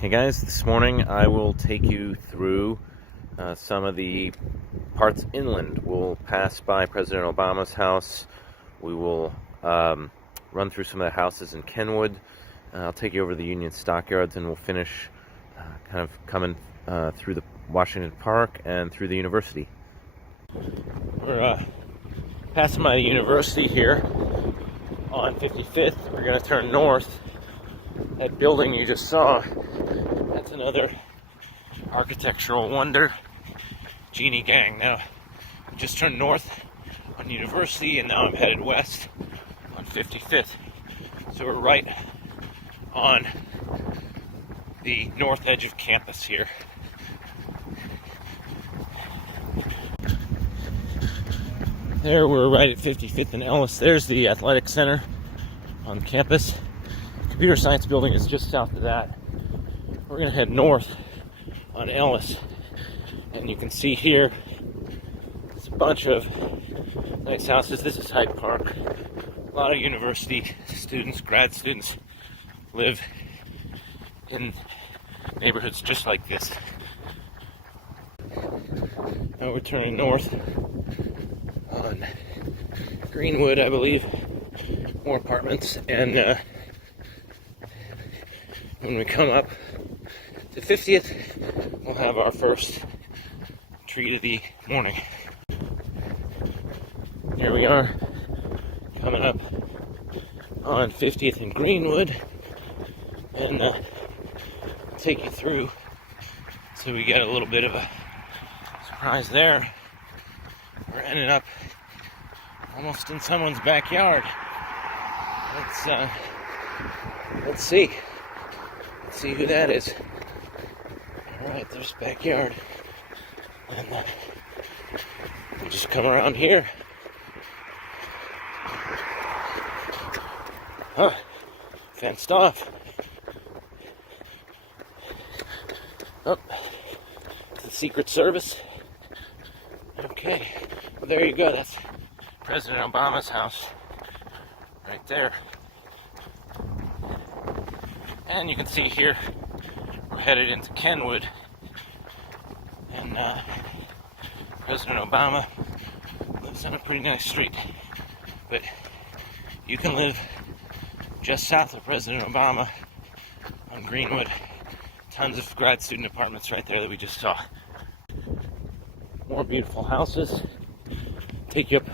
Hey guys, this morning I will take you through some of the parts inland. We'll pass by President Obama's house. We will run through some of the houses in Kenwood. I'll take you over the Union Stockyards, and we'll finish kind of coming through the Washington Park and through the university. We're passing by the university here on 55th. We're going to turn north. That building you just saw, that's another architectural wonder. Genie Gang. Now, I just turned north on University, and now I'm headed west on 55th. So we're right on the north edge of campus here. There, we're right at 55th and Ellis. There's the athletic center on campus. Computer science building is just south of that. We're going to head north on Ellis, and you can see here there's a bunch of nice houses. This is Hyde Park. A lot of university students, grad students, live in neighborhoods just like this. Now we're turning north on Greenwood, I believe. More apartments, and when we come up to 50th, we'll have our first treat of the morning. Here we are, coming up on 50th and Greenwood, and I'll take you through so we get a little bit of a surprise there. We're ending up almost in someone's backyard. Let's see. Let's see who that is. Alright, there's backyard. And we just come around here. Fenced off. Oh, it's the Secret Service. Okay, well, there you go. That's President Obama's house right there. And you can see here, we're headed into Kenwood, and President Obama lives on a pretty nice street, but you can live just south of President Obama on Greenwood. Tons of grad student apartments right there that we just saw. More beautiful houses. Take you up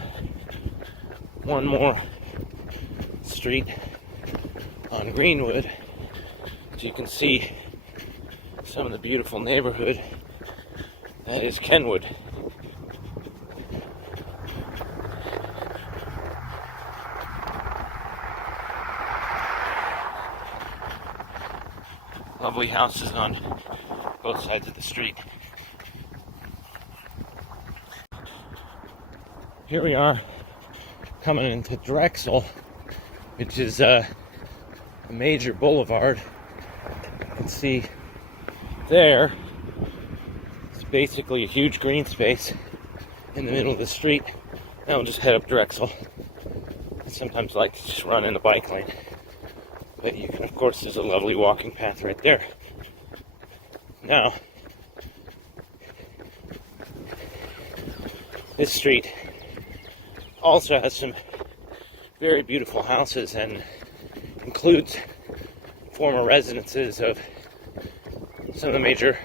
one more street on Greenwood. You can see some of the beautiful neighborhood that is Kenwood. Lovely houses on both sides of the street. Here we are coming into Drexel, which is a major boulevard. You can see there, it's basically a huge green space in the middle of the street. Now we'll just head up Drexel. I sometimes like to just run in the bike lane, but you can, of course, there's a lovely walking path right there. Now, this street also has some very beautiful houses and includes former residences of some of the major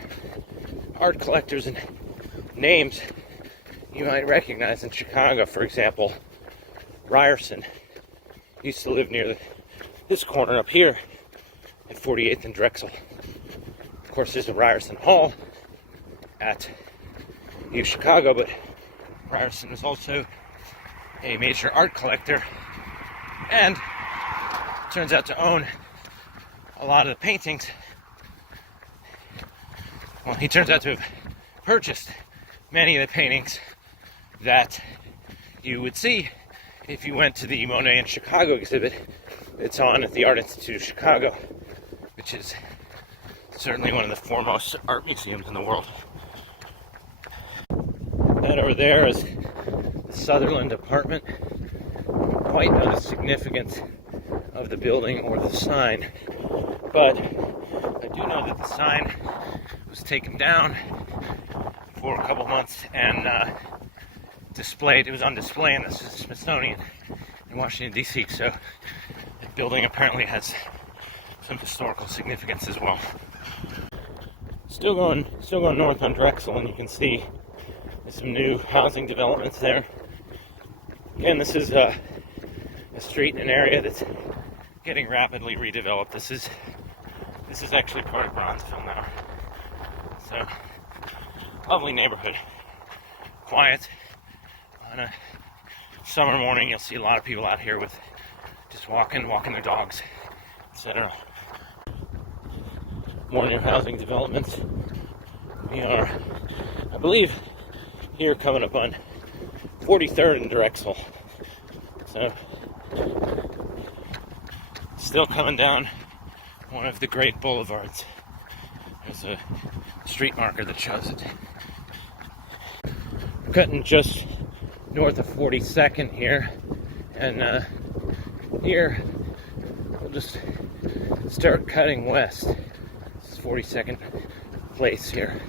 art collectors and names you might recognize in Chicago. For example, Ryerson used to live near this corner up here at 48th and Drexel. Of course, there's a Ryerson Hall at U Chicago, but Ryerson was also a major art collector and turns out to own a lot of the paintings. Well, he turns out to have purchased many of the paintings that you would see if you went to the Monet in Chicago exhibit. It's on at the Art Institute of Chicago, which is certainly one of the foremost art museums in the world. That over there is the Sutherland Apartment. Quite know the significance of the building or the sign, but I do know that the sign was taken down for a couple months and displayed. It was on display in the Smithsonian in Washington, D.C., so the building apparently has some historical significance as well. Still going north on Drexel, and you can see there's some new housing developments there. Again, this is a street in an area that's getting rapidly redeveloped. This is actually part of Bronzeville now. So, lovely neighborhood. Quiet. On a summer morning, you'll see a lot of people out here with just walking their dogs, etc. More new housing developments. We are, I believe, here coming up on 43rd and Drexel. So, still coming down one of the great boulevards. There's a street marker that shows it. We're cutting just north of 42nd here, and here we'll just start cutting west. This is 42nd place here,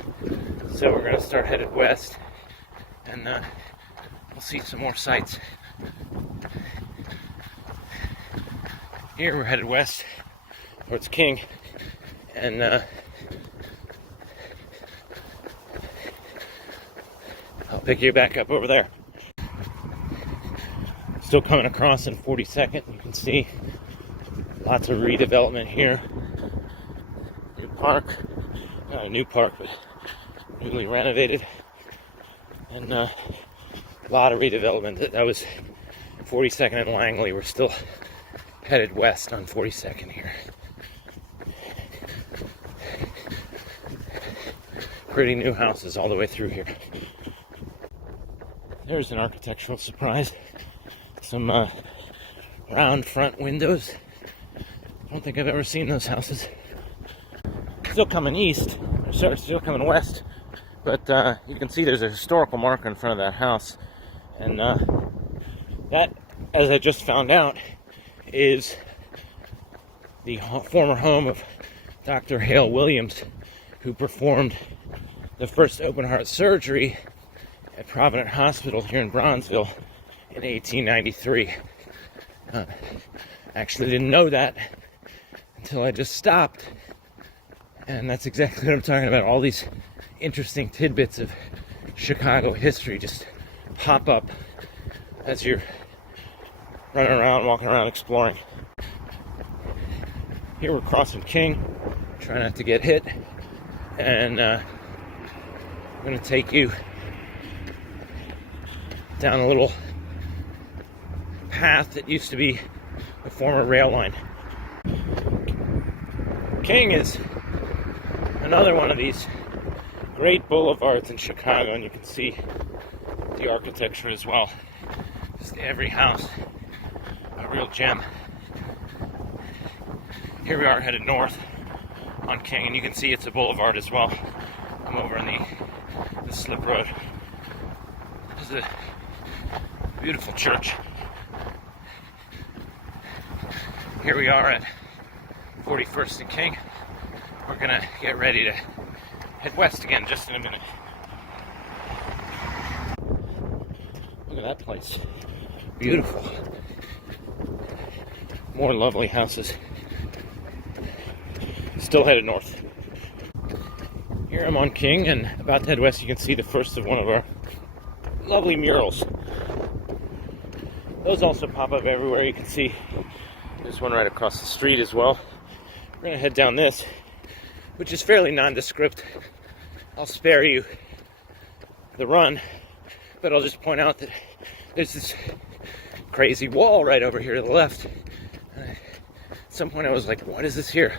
so we're going to start headed west, and we'll see some more sights. Here we're headed west towards King, and I'll pick you back up over there. Still coming across in 42nd. You can see lots of redevelopment here. New park, not a new park, but newly renovated, and a lot of redevelopment. That was 42nd and Langley. We're still headed west on 42nd here. Pretty new houses all the way through here. There's an architectural surprise. Some round front windows. I don't think I've ever seen those houses. Still coming east, sorry, still coming west, but you can see there's a historical marker in front of that house, and that, as I just found out, is the former home of Dr. Hale Williams, who performed the first open heart surgery at Provident Hospital here in Bronzeville in 1893. Actually didn't know that until I just stopped, and that's exactly what I'm talking about. All these interesting tidbits of Chicago history just pop up as you're running around, walking around, exploring. Here we're crossing King, trying not to get hit, and I'm going to take you down a little path that used to be the former rail line. King is another one of these great boulevards in Chicago, and you can see the architecture as well. Just every house, a real gem. Here we are headed north on King, and you can see it's a boulevard as well. I'm over on the slip road. This is a beautiful church. Here we are at 41st and King. We're gonna get ready to head west again just in a minute. Look at that place. Beautiful. More lovely houses. Still headed north. Here I'm on King and about to head west. You can see the first of one of our lovely murals. Those also pop up everywhere. You can see there's one right across the street as well. We're going to head down this, which is fairly nondescript. I'll spare you the run, but I'll just point out that there's this crazy wall right over here to the left. At some point I was like, what is this here?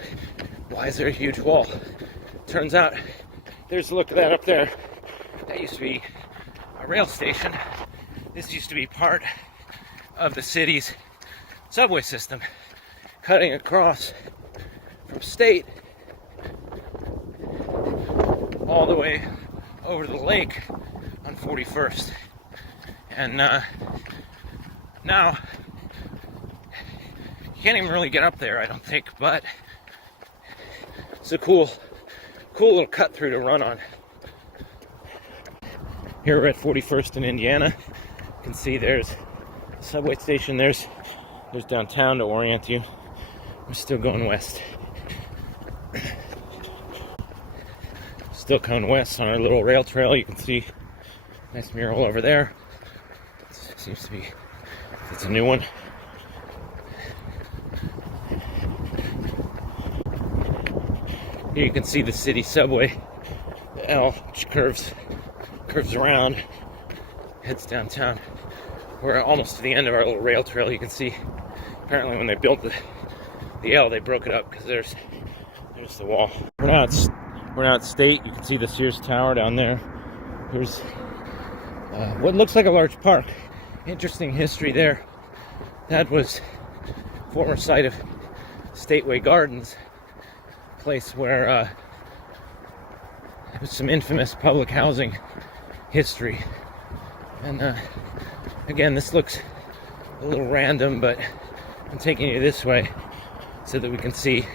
Why is there a huge wall? Turns out, look at that up there. That used to be a rail station. This used to be part of the city's subway system, cutting across from State all the way over to the lake on 41st. And now you can't even really get up there, I don't think, but a cool little cut through to run on. Here we're at 41st in Indiana. You can see there's a subway station. There's downtown to orient you. We're still going west. Still coming west on our little rail trail. You can see a nice mural over there. Seems to be, it's a new one. Here you can see the city subway. The L, which curves around, heads downtown. We're almost to the end of our little rail trail. You can see, apparently when they built the L, they broke it up because there's the wall. We're now at State. You can see the Sears Tower down there. Here's what looks like a large park. Interesting history there. That was former site of Stateway Gardens, a place where there was some infamous public housing history. And again, this looks a little random, but I'm taking you this way so that we can see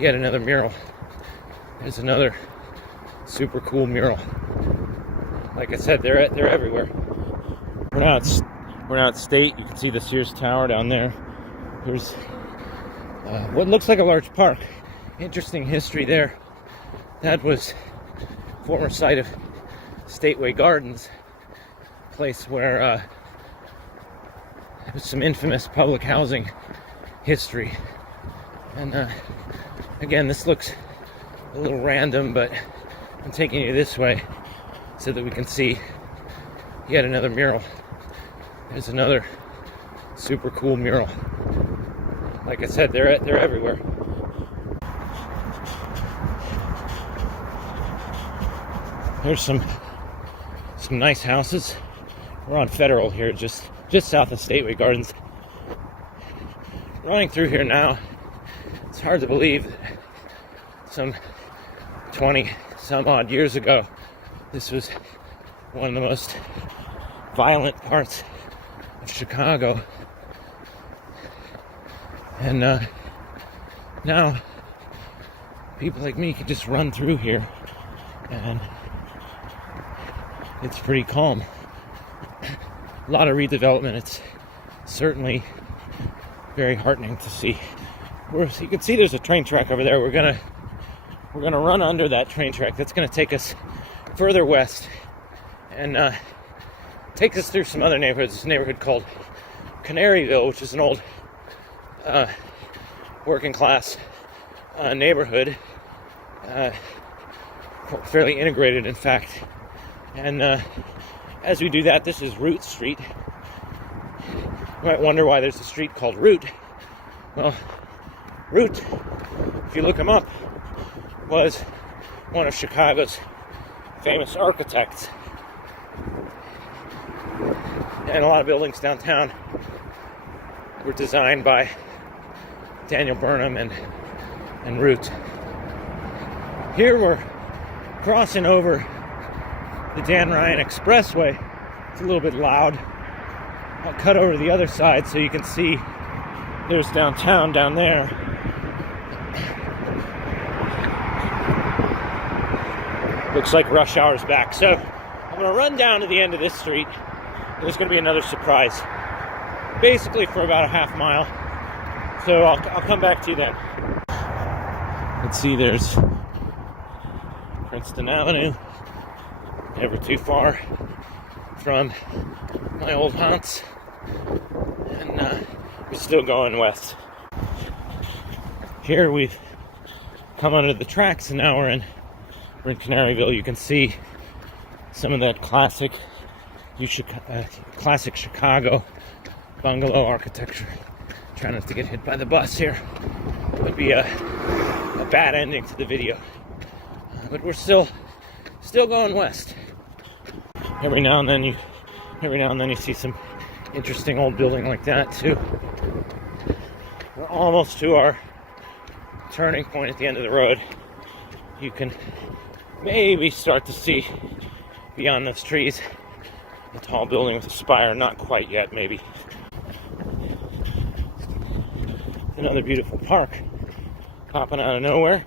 yet another mural. There's another super cool mural. Like I said, they're everywhere. We're now at State. You can see the Sears Tower down there. Here's what looks like a large park. Interesting history there. That was former site of Stateway Gardens, a place where there was some infamous public housing history. And again, this looks a little random, but I'm taking you this way so that we can see yet another mural. There's another super cool mural. Like I said, they're everywhere. There's some nice houses. We're on Federal here, just south of Stateway Gardens. Running through here now, it's hard to believe that some 20 some odd years ago, this was one of the most violent parts of Chicago. And now people like me can just run through here and it's pretty calm. A lot of redevelopment. It's certainly very heartening to see. You can see there's a train track over there. We're gonna run under that train track. That's gonna take us further west and take us through some other neighborhoods. There's a neighborhood called Canaryville, which is an old working class neighborhood, fairly integrated, in fact. And as we do that, this is Root Street. You might wonder why there's a street called Root. Well, Root, if you look him up, was one of Chicago's famous architects. And a lot of buildings downtown were designed by Daniel Burnham and Root. Here we're crossing over the Dan Ryan Expressway. It's a little bit loud. I'll cut over to the other side so you can see there's downtown down there. Looks like rush hour's back. So I'm going to run down to the end of this street. There's going to be another surprise. Basically for about a half mile. So I'll come back to you then. Let's see, there's Princeton Avenue. Never too far from my old haunts. And we're still going west. Here we've come under the tracks and now we're in Canaryville. You can see some of that classic Chicago bungalow architecture. Try not to get hit by the bus here. It would be a bad ending to the video. But we're still going west. Every now and then you see some interesting old building like that too. We're almost to our turning point at the end of the road. You can maybe start to see beyond those trees a tall building with a spire. Not quite yet, maybe. Another beautiful park popping out of nowhere.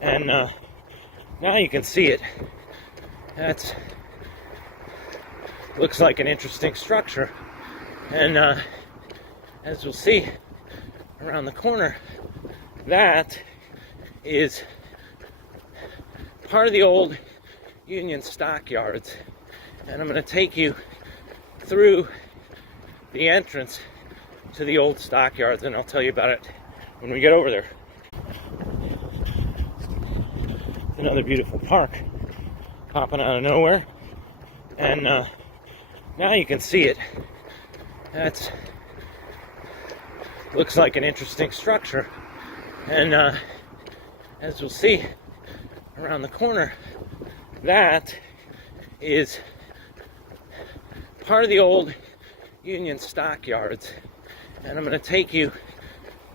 And now you can see it. That looks like an interesting structure. And as we'll see around the corner, that is part of the old Union Stockyards. And I'm going to take you through the entrance to the old stockyards, and I'll tell you about it when we get over there. Another beautiful park popping out of nowhere, and now you can see it. That looks like an interesting structure, and as we'll see around the corner, that is part of the old Union Stockyards. And I'm going to take you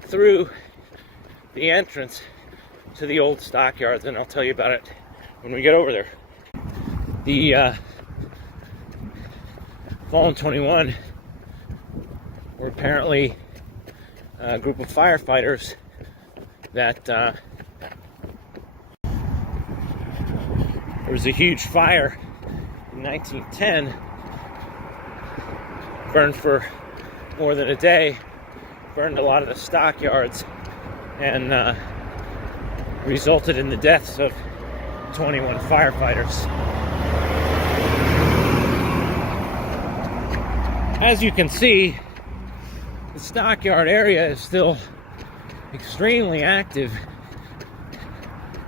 through the entrance to the old stockyards, and I'll tell you about it when we get over there. The Fallen 21 were apparently a group of firefighters that there was a huge fire in 1910, burned for more than a day, burned a lot of the stockyards, and resulted in the deaths of 21 firefighters. As you can see, the stockyard area is still extremely active.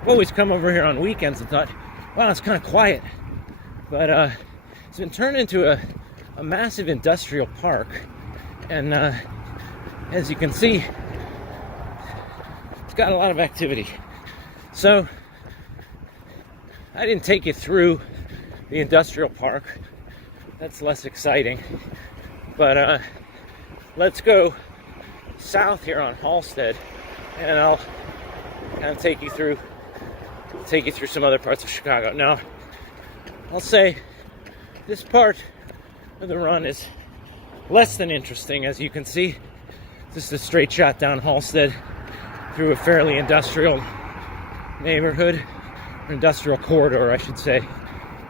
I've always come over here on weekends and thought, wow, it's kind of quiet. But it's been turned into a massive industrial park. And as you can see, it's got a lot of activity. So I didn't take you through the industrial park. That's less exciting. But let's go south here on Halsted, and I'll kind of take you through some other parts of Chicago. Now, I'll say this part of the run is less than interesting. As you can see, just a straight shot down Halsted through a fairly industrial neighborhood, or industrial corridor, I should say.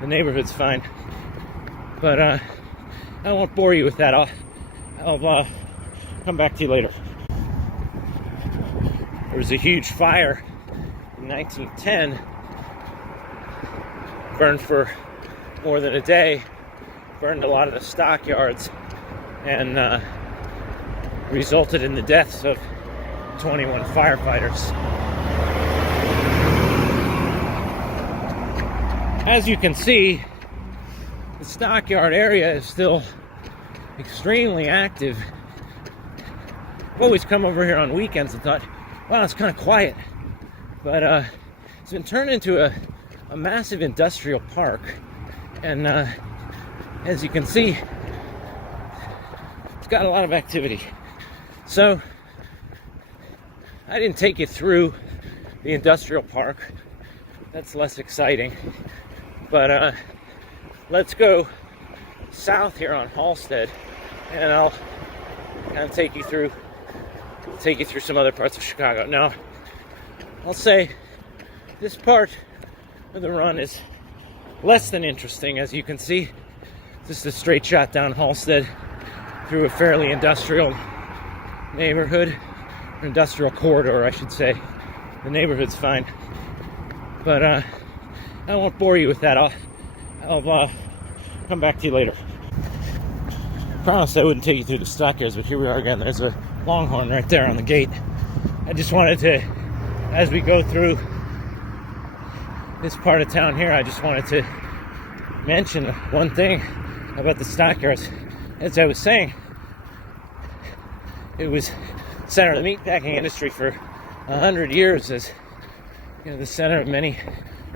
The neighborhood's fine, but I won't bore you with that. I'll come back to you later. There was a huge fire in 1910, burned for more than a day, burned a lot of the stockyards, and resulted in the deaths of 21 firefighters. As you can see, the stockyard area is still extremely active. I've always come over here on weekends and thought, wow, it's kind of quiet. But it's been turned into a massive industrial park. And as you can see, it's got a lot of activity. So I didn't take you through the industrial park. That's less exciting. But let's go south here on Halsted, and I'll kind of take you through some other parts of Chicago. Now, I'll say this part of the run is less than interesting. As you can see, just a straight shot down Halsted through a fairly industrial neighborhood, or industrial corridor, I should say. The neighborhood's fine, but I won't bore you with that. I'll come back to you later. I promised I wouldn't take you through the stockyards, but here we are again. There's a longhorn right there on the gate. I just wanted to, as we go through this part of town here, I just wanted to mention one thing about the stockyards. As I was saying, it was the center of the meatpacking industry for 100 years, as you know, the center of many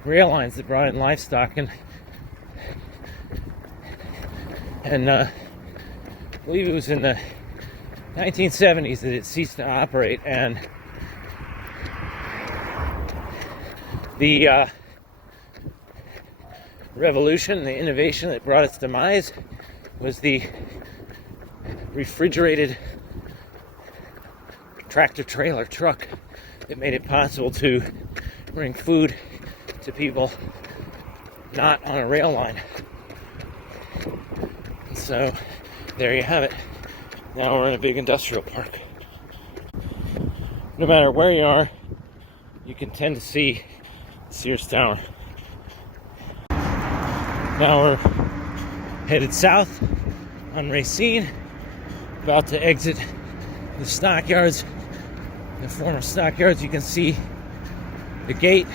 rail lines that brought in livestock, and I believe it was in the 1970s that it ceased to operate, and the revolution, the innovation that brought its demise was the refrigerated tractor trailer truck that made it possible to bring food to people not on a rail line. So there you have it. Now we're in a big industrial park. No matter where you are, you can tend to see Sears Tower. Now we're headed south on Racine, about to exit the Stockyards, the former Stockyards. You can see the gate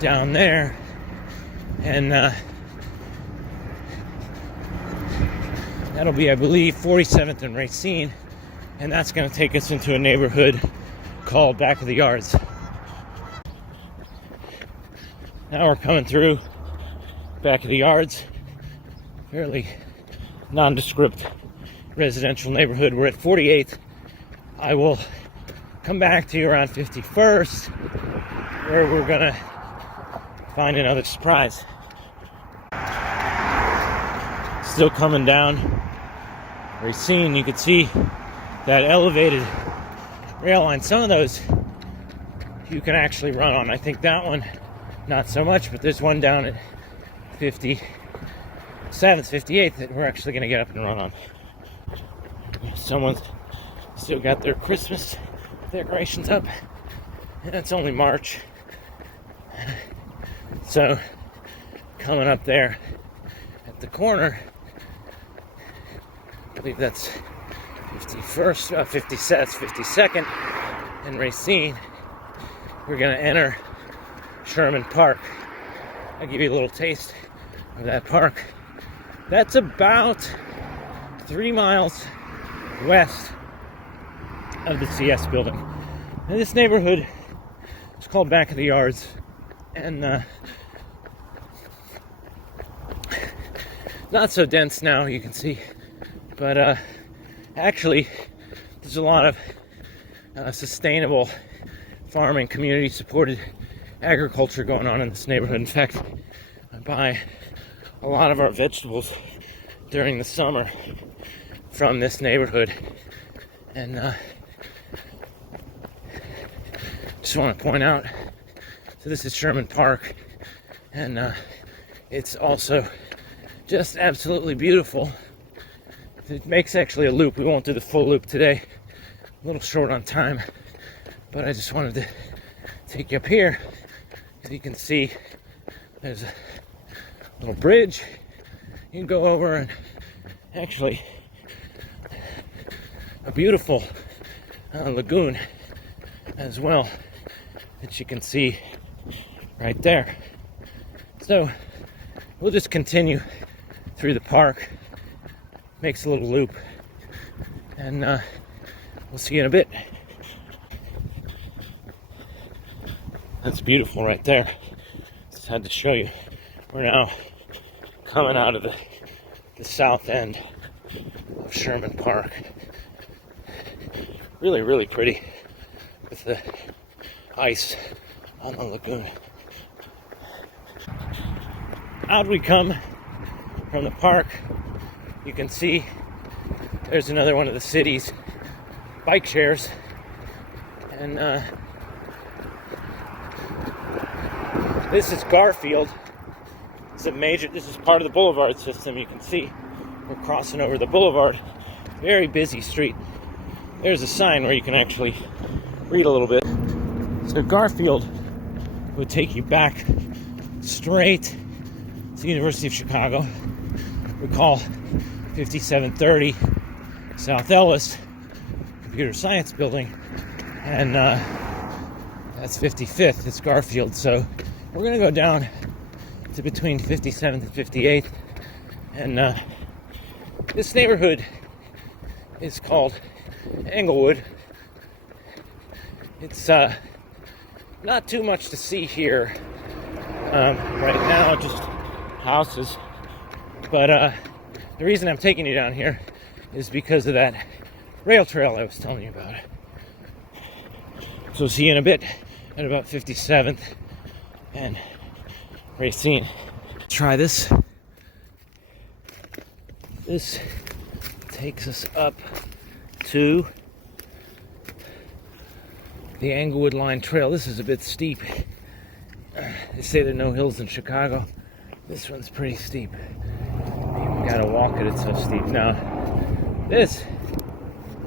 down there, and that'll be, I believe, 47th and Racine, and that's going to take us into a neighborhood called Back of the Yards. Now we're coming through Back of the Yards, fairly nondescript residential neighborhood. We're at 48th. I will come back to you around 51st, where we're gonna find another surprise. Still coming down Racine, you can see that elevated rail line. Some of those you can actually run on. I think that one not so much, but there's one down at 57th, 58th that we're actually going to get up and run on. Someone's still got their Christmas decorations up, and it's only March. So coming up there at the corner, I believe that's 51st, 52nd and Racine, we're going to enter Sherman Park. I'll give you a little taste of that park. That's about 3 miles west of the CS building. And this neighborhood is called Back of the Yards, and not so dense now, you can see, but actually there's a lot of sustainable farming, community supported agriculture going on in this neighborhood. In fact, I buy a lot of our vegetables during the summer from this neighborhood, and just want to point out, so this is Sherman Park, and it's also just absolutely beautiful. It makes actually a loop. We won't do the full loop today, a little short on time, but I just wanted to take you up here. As you can see, there's a little bridge you can go over, and actually a beautiful lagoon as well that you can see right there. So we'll just continue through the park, makes a little loop, and we'll see you in a bit. That's beautiful right there. Just had to show you. We're now coming out of the south end of Sherman Park. Really, really pretty with the ice on the lagoon. Out we come from the park. You can see there's another one of the city's bike shares, and this is Garfield. This is part of the boulevard system. You can see we're crossing over the boulevard. Very busy street. There's a sign where you can actually read a little bit. So Garfield would take you back straight to the University of Chicago. We call 5730 South Ellis Computer Science Building, and that's 55th. It's Garfield. So we're going to go down to between 57th and 58th, and this neighborhood is called Englewood. It's not too much to see here right now, just houses, but the reason I'm taking you down here is because of that rail trail I was telling you about. So see you in a bit at about 57th and Racine. Try this. This takes us up to the Anglewood Line Trail. This is a bit steep. They say there are no hills in Chicago. This one's pretty steep. You gotta walk it, it's so steep. Now, this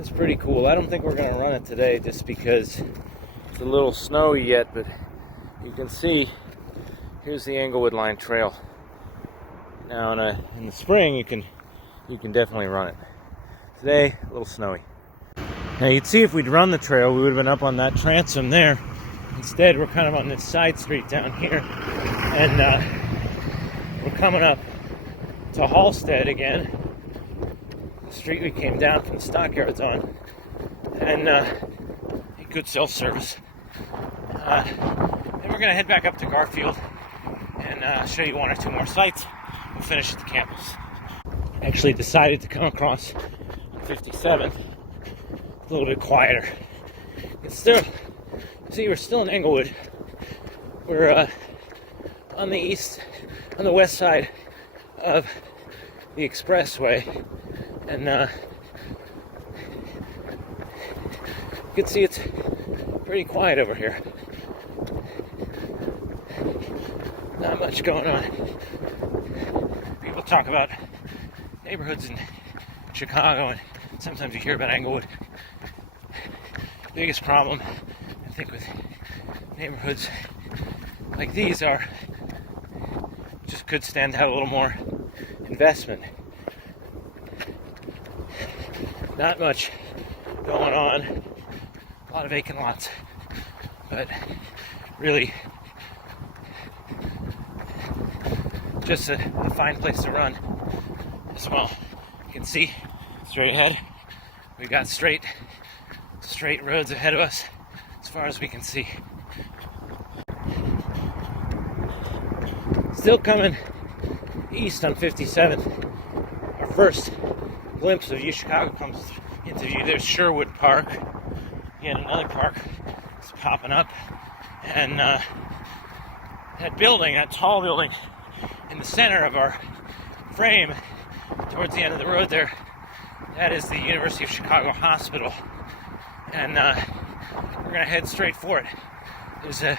is pretty cool. I don't think we're gonna run it today just because it's a little snowy yet, but you can see here's the Englewood Line Trail. Now in the spring you can definitely run it. Today, a little snowy. Now you'd see if we'd run the trail, we would have been up on that transom there. Instead, we're kind of on this side street down here, and we're coming up to Halstead again, the street we came down from the Stockyards on, and good cell service. Then we're going to head back up to Garfield and show you one or two more sites. We'll finish at the campus. Actually decided to come across 57th, a little bit quieter. It's still, see, we're still in Englewood. We're on the west side of the expressway, and you can see it's pretty quiet over here. Not much going on. People talk about neighborhoods in Chicago, and sometimes you hear about Anglewood. The biggest problem, I think, with neighborhoods like these are just could stand out a little more investment. Not much going on, a lot of vacant lots, but really just a fine place to run as well. You can see straight ahead, we've got straight roads ahead of us as far as we can see. Still coming east on 57th. Our first glimpse of Chicago comes into view. There's Sherwood Park, yet another park is popping up, and that building, that tall building in the center of our frame towards the end of the road there, that is the University of Chicago Hospital, and we're going to head straight for it. There's a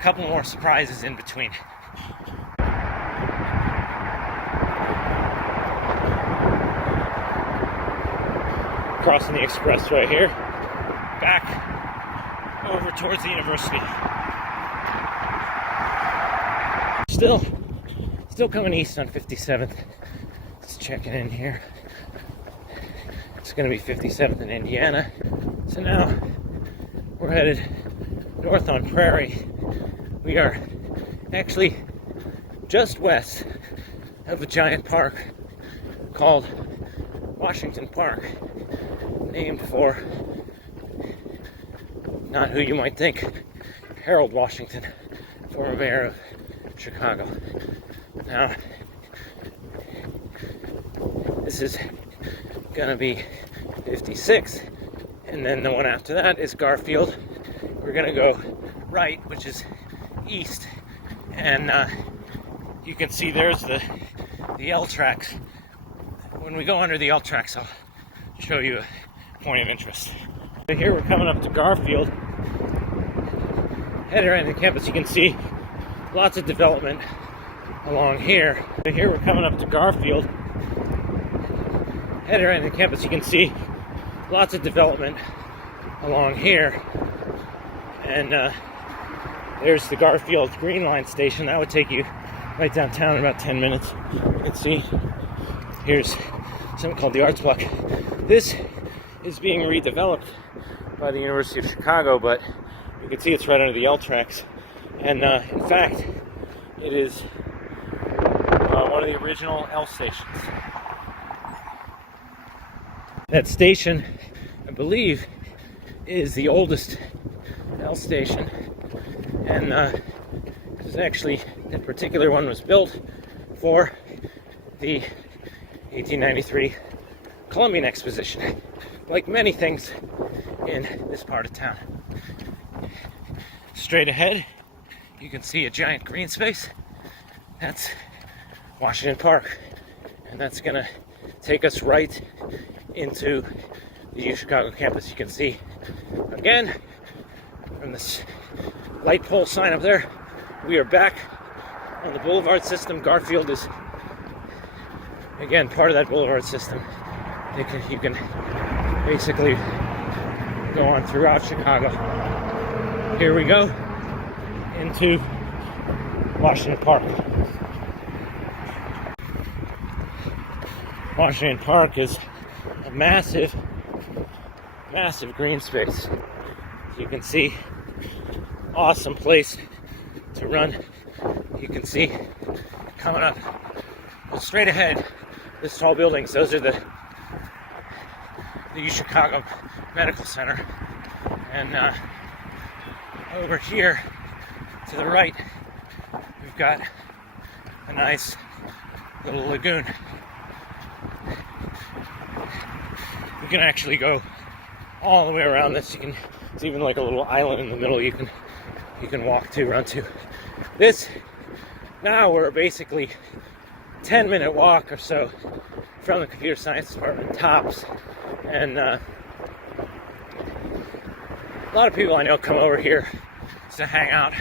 couple more surprises in between. Crossing the expressway here, back over towards the university. Still coming east on 57th. Just checking in here. It's going to be 57th in Indiana. So now we're headed north on Prairie. We are actually just west of a giant park called Washington Park, named for not who you might think, Harold Washington, former mayor of Chicago. Now, this is gonna be 56th, and then the one after that is Garfield. We're gonna go right, which is east, and you can see there's the L tracks. When we go under the L tracks, I'll show you a point of interest. So here we're coming up to Garfield. Heading around the campus, you can see lots of development along here. So here we're coming up to Garfield. Heading around the campus, you can see lots of development along here. And there's the Garfield Green Line station. That would take you right downtown in about 10 minutes. You can see here's something called the Arts Block. This is being redeveloped by the University of Chicago, but you can see it's right under the L tracks. And in fact, it is one of the original L stations. That station, I believe, is the oldest L station, and this actually, that particular one was built for the 1893 Columbian Exposition, like many things in this part of town. Straight ahead, you can see a giant green space. That's Washington Park, and that's gonna take us right into the U Chicago campus. You can see again from this light pole sign up there, We are back on the boulevard system. Garfield is, again, part of that boulevard system. You can basically go on throughout Chicago. Here we go into Washington Park. Washington Park is a massive green space. As you can see, awesome place to run. You can see coming up straight ahead, this tall buildings, those are the Chicago Medical Center. And over here to the right, we've got a nice little lagoon. You can actually go all the way around this. It's even like a little island in the middle you can walk to, run to. This, now we're basically 10-minute walk or so from the computer science department, tops. And a lot of people I know come over here to hang out,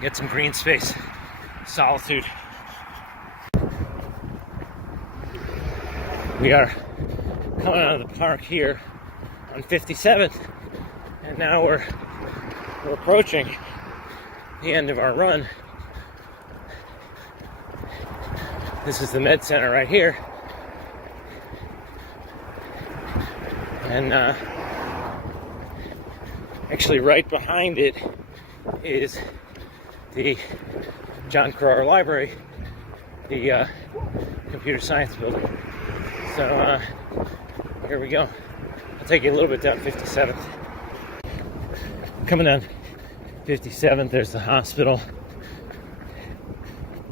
get some green space, solitude. We are coming out of the park here on 57th, and now we're approaching the end of our run. This is the Med Center right here, and actually right behind it is the John Carrar Library, the computer science building. So here we go. I'll take you a little bit down 57th. Coming down 57th, there's the hospital.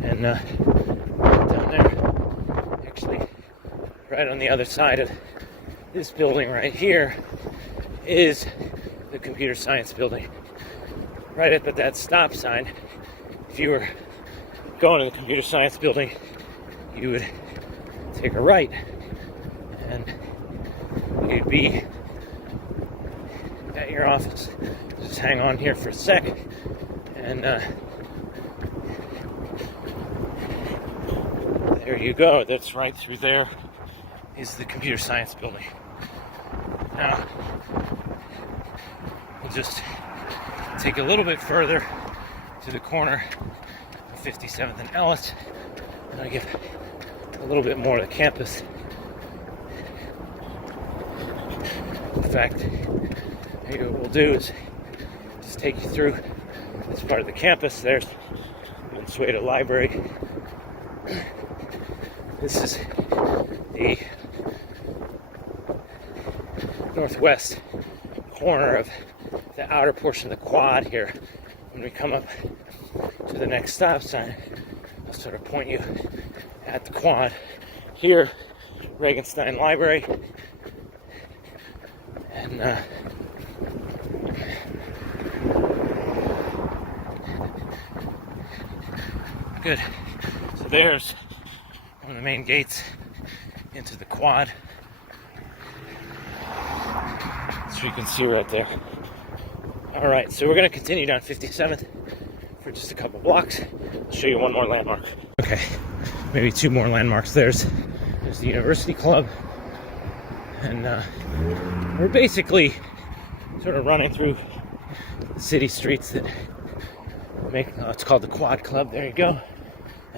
And down there, actually right on the other side of this building right here, is the computer science building. Right at that stop sign, if you were going to the computer science building, you would take a right, and you'd be at your office. Just hang on here for a sec, and there you go. That's right through there is the computer science building. Now, we'll just take a little bit further to the corner of 57th and Ellis, and I get a little bit more of the campus. In fact, maybe what we'll do is just take you through this part of the campus. There's the Untitled Library. This is the northwest corner of the outer portion of the quad here. When we come up to the next stop sign, I'll sort of point you at the quad. Here, Regenstein Library. And good. So there's one of the main gates into the quad. So you can see right there. All right, so we're going to continue down 57th for just a couple blocks. I'll show you one more landmark. Okay, maybe two more landmarks. There's the University Club, and we're basically sort of running through the city streets that make, it's called the Quad Club. There you go.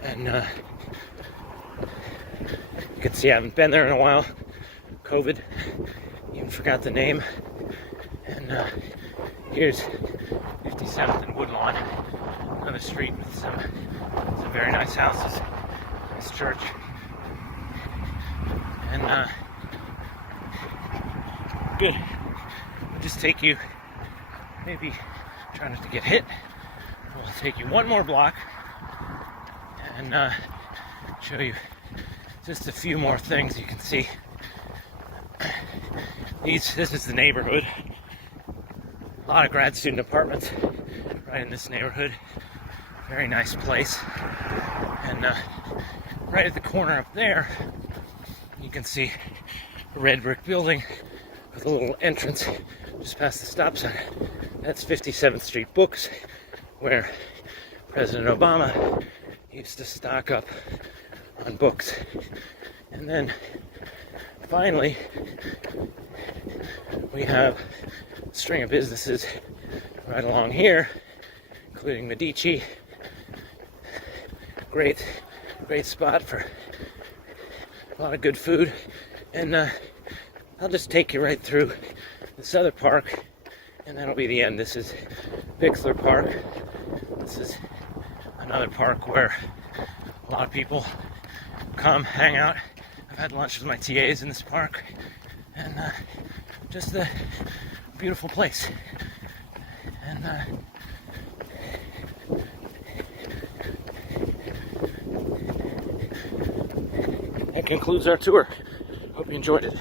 And you can see I haven't been there in a while. COVID, even forgot the name. And here's 57th and Woodlawn, another street with some very nice houses, nice church. And good. I'll just take you, maybe try not to get hit. We'll take you one more block and show you just a few more things you can see. This is the neighborhood. A lot of grad student apartments right in this neighborhood. Very nice place. And right at the corner up there, you can see a red brick building with a little entrance just past the stop sign. That's 57th Street Books. where President Obama used to stock up on books. And then finally, we have a string of businesses right along here, including Medici. Great spot for a lot of good food. And I'll just take you right through this other park, and that'll be the end. This is Pixlr Park. This is another park where a lot of people come hang out. I've had lunch with my TAs in this park, and just a beautiful place. And that concludes our tour. Hope you enjoyed it.